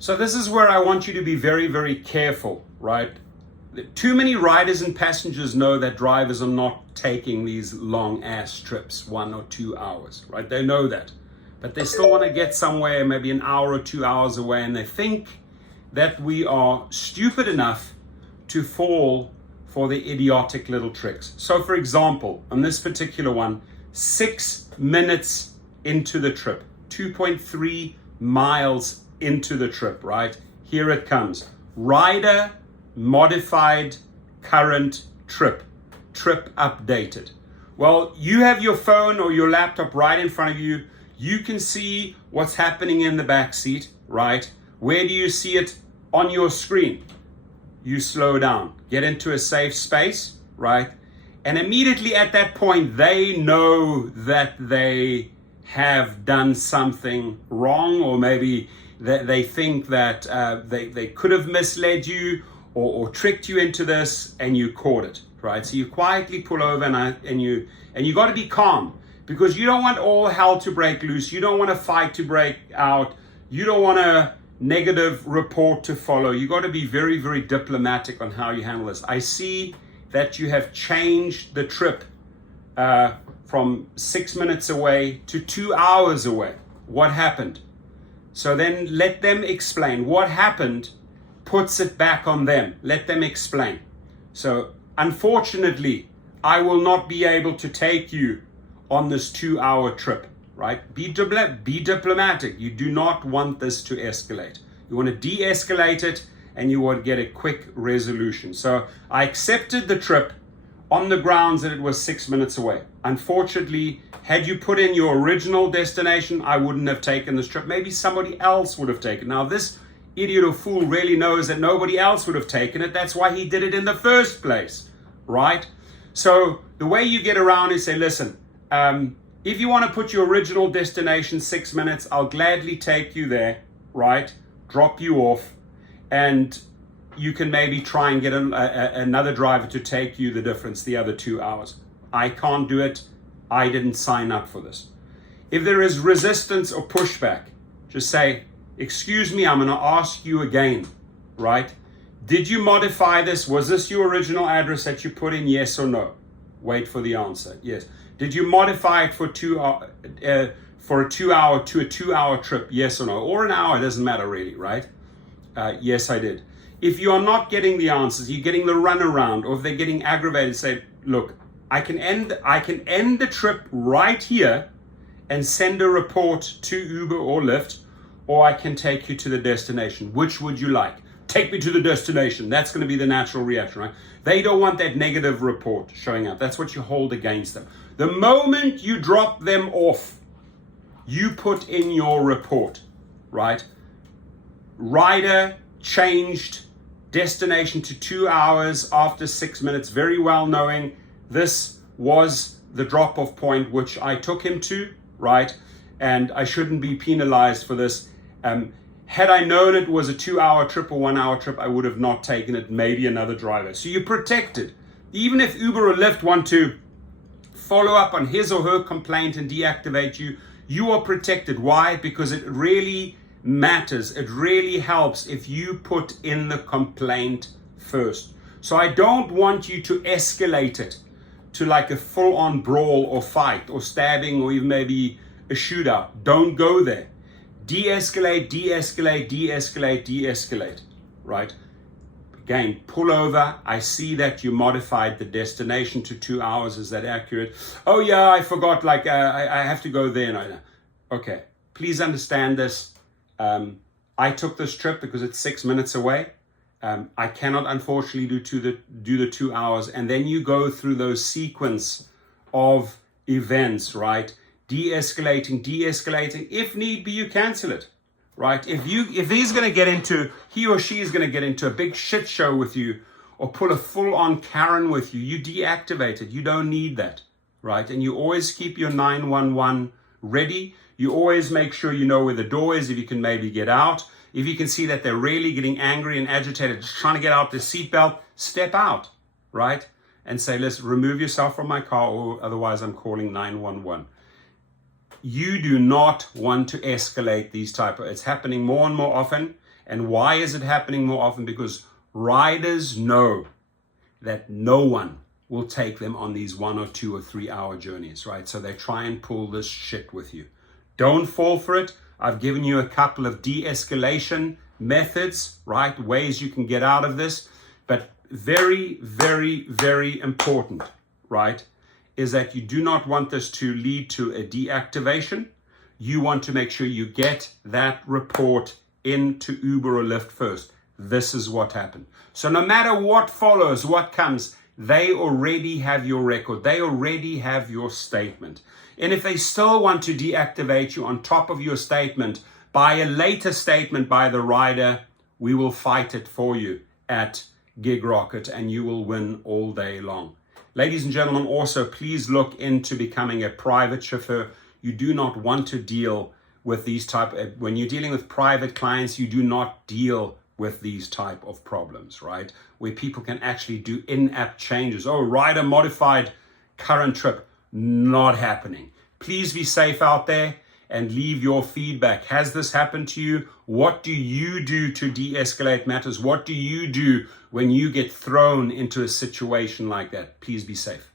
So this is where I want you to be very, very careful, right? Too many riders and passengers know that drivers are not taking these long ass trips, 1 or 2 hours, right? They know that, but they still want to get somewhere maybe an hour or 2 hours away, and they think that we are stupid enough to fall for the idiotic little tricks. So for example, on this particular one, 6 minutes into the trip, 2.3 miles into the trip, right? Here it comes. Rider modified current trip updated. Well, you have your phone or your laptop right in front of you. You can see what's happening in the back seat, right? Where do you see it? On your screen. You slow down, get into a safe space, right? And immediately at that point, they know that they have done something wrong, or maybe that they think that they could have misled you or tricked you into this, and you caught it, right? So you quietly pull over and you got to be calm, because you don't want all hell to break loose. You don't want a fight to break out. You don't want a negative report to follow. You got to be very, very diplomatic on how you handle this. I see that you have changed the trip from 6 minutes away to 2 hours away. What happened? So then let them explain what happened. Puts it back on them. Let them explain. So unfortunately, I will not be able to take you on this 2-hour trip, right? Be diplomatic. You do not want this to escalate. You want to de-escalate it, and you want to get a quick resolution. So I accepted the trip on the grounds that it was 6 minutes away. Unfortunately, had you put in your original destination, I wouldn't have taken this trip. Maybe somebody else would have taken it. Now, this idiot or fool really knows that nobody else would have taken it. That's why he did it in the first place, right? So the way you get around is say, listen, if you want to put your original destination 6 minutes, I'll gladly take you there, right? Drop you off, and you can maybe try and get another driver to take you the difference, the other 2 hours. I can't do it. I didn't sign up for this. If there is resistance or pushback, just say, excuse me, I'm going to ask you again, right? Did you modify this? Was this your original address that you put in? Yes or no? Wait for the answer. Yes. Did you modify it for a 2-hour trip? Yes or no? Or an hour, it doesn't matter really, right? Yes, I did. If you are not getting the answers, you're getting the runaround, or if they're getting aggravated, say, look, I can end the trip right here and send a report to Uber or Lyft, or I can take you to the destination. Which would you like? Take me to the destination. That's going to be the natural reaction, right? They don't want that negative report showing up. That's what you hold against them. The moment you drop them off, you put in your report, right? Rider changed destination to 2 hours after 6 minutes, very well knowing this was the drop-off point which I took him to, right? And I shouldn't be penalized for this. Had I known it was a 2-hour trip or 1 hour trip, I would have not taken it, maybe another driver. So you're protected. Even if Uber or Lyft want to follow up on his or her complaint and deactivate you, you are protected. Why? Because it really matters. It really helps if you put in the complaint first. So I don't want you to escalate it to like a full-on brawl or fight or stabbing or even maybe a shootout. Don't go there. De-escalate, de-escalate, de-escalate, de-escalate, right? Again, pull over. I see that you modified the destination to 2 hours. Is that accurate? Oh yeah, I forgot, like I have to go there. No. Okay, please understand this. I took this trip because it's 6 minutes away. I cannot unfortunately do the 2 hours. And then you go through those sequence of events, right? De-escalating, de-escalating. If need be, you cancel it, right? If he or she is going to get into a big shit show with you or pull a full-on Karen with you, you deactivate it. You don't need that, right? And you always keep your 911 ready. You always make sure you know where the door is, if you can maybe get out. If you can see that they're really getting angry and agitated, just trying to get out their seatbelt, step out, right? And say, listen, remove yourself from my car, or otherwise I'm calling 911. You do not want to escalate these it's happening more and more often, And why is it happening more often? Because riders know that no one will take them on these 1 or 2 or 3 hour journeys, right? So they try and pull this shit with you. Don't fall for it. I've given you a couple of de-escalation methods, right? Ways you can get out of this. But very, very, very important, right, is that you do not want this to lead to a deactivation. You want to make sure you get that report into Uber or Lyft first. This is what happened. So no matter what follows, what comes, they already have your record. They already have your statement. And if they still want to deactivate you on top of your statement by a later statement by the rider, we will fight it for you at Gig Rocket, and you will win all day long. Ladies and gentlemen, also please look into becoming a private chauffeur. You do not want to deal with these when you're dealing with private clients, you do not deal with these type of problems, right? Where people can actually do in-app changes. Oh, rider modified current trip, not happening. Please be safe out there and leave your feedback. Has this happened to you? What do you do to de-escalate matters? What do you do when you get thrown into a situation like that? Please be safe.